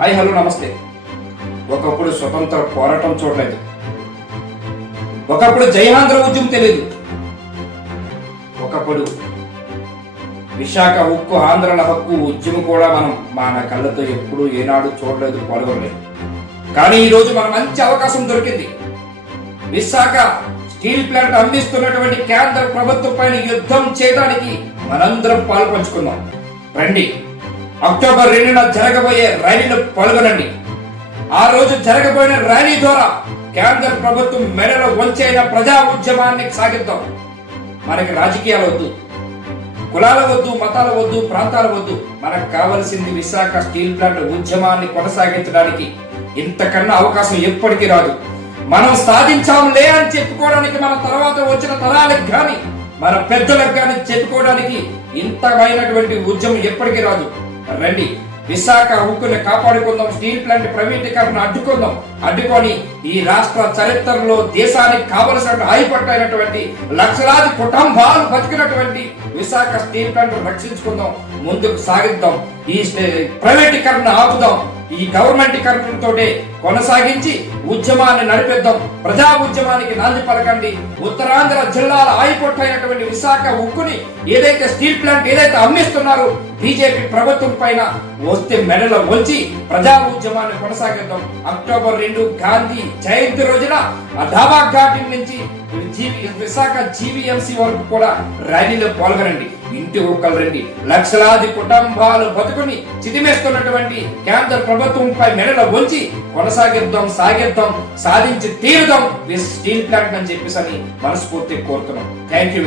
Hi hello నమస్తే. ఒకప్పుడు స్వతంత్ర పోరాటం చూడలేదు, ఒకప్పుడు జయాంధ్ర ఉద్యమం తెలియదు, ఒకప్పుడు విశాఖ ఉక్కు ఆంధ్రల హక్కు ఉద్యమం కూడా మనం మన కళ్ళతో ఎప్పుడు ఏనాడు చూడలేదు, పాల్గొనలేదు. కానీ ఈరోజు మన మంచి అవకాశం దొరికింది. విశాఖ స్టీల్ ప్లాంట్ అందిస్తున్నటువంటి కేంద్ర ప్రభుత్వం పైన యుద్ధం చేయడానికి మనందరం పాల్పంచుకుందాం. రండి, అక్టోబర్ 2న జరగబోయే ర్యాలీలో పాల్గొనండి. ఆ రోజు జరగబోయిన ర్యాలీ ద్వారా కేంద్ర ప్రభుత్వం మెడలో వంచైన ప్రజా ఉద్యమాన్ని సాగిద్దాం. మనకి రాజకీయాలు వద్దు, కులాల వద్దు, మతాల వద్దు, ప్రాంతాల వద్దు. మనకు కావలసింది విశాఖ స్టీల్ ప్లాంట్ ఉద్యమాన్ని కొనసాగించడానికి ఇంతకన్నా అవకాశం ఎప్పటికీ రాదు. మనం సాధించాంలే అని చెప్పుకోవడానికి మన తర్వాత వచ్చిన తరాలకు గాని మన పెద్దలకు గాని చెప్పుకోవడానికి ఇంతమైనటువంటి ఉద్యమం ఎప్పటికీ రాదు. రండి, విశాఖ ఉక్కుని కాపాడుకుందాం. స్టీల్ ప్లాంట్ ప్రైవేటీకరణ అడ్డుకొని ఈ రాష్ట్ర చరిత్రలో దేశానికి కావలసిన హైపట్టైనటువంటి లక్షలాది కుటుంబాలు బతికినటువంటి విశాఖ స్టీల్ ప్లాంట్ రక్షించుకుందాం, ముందుకు సాగిద్దాం. ఈ ప్రైవేటీకరణ ఆపుదాం. ఈ గవర్నమెంటీకరణతో కొనసాగించి ఉద్యమాన్ని నడిపిద్దాం. ప్రజా ఉద్యమానికి నాంది పలకండి. ఉత్తరాంధ్ర జిల్లాల ఆయిపొట్టైనటువంటి విశాఖ ఉక్కుని ఏదైతే స్టీల్ ప్లాంట్ ఏదైతే అమ్మిస్తున్నారో బీజేపీ ప్రభుత్వం పైన వస్తే మెడలో వచ్చి ప్రజా ఉద్యమాన్ని కొనసాగిద్దాం. అక్టోబర్ 2 గాంధీ జయంతి రోజున డాబా ఘాటి నుంచి విశాఖ జీవీఎంసీ వరకు కూడా ర్యాలీలో పాల్గొనండి. ఇంటి ఒక్కలు రండి. లక్షలాది కుటుంబాలు బతుకుని చితిమేస్తున్నటువంటి కేంద్ర ప్రభుత్వంపై మెడలో వంచి కొనసాగిద్దాం, సాధించి తీరుదాం స్టీల్ ప్లాంట్ అని చెప్పేసి మనస్ఫూర్తి కోరుతున్నాం. Thank you.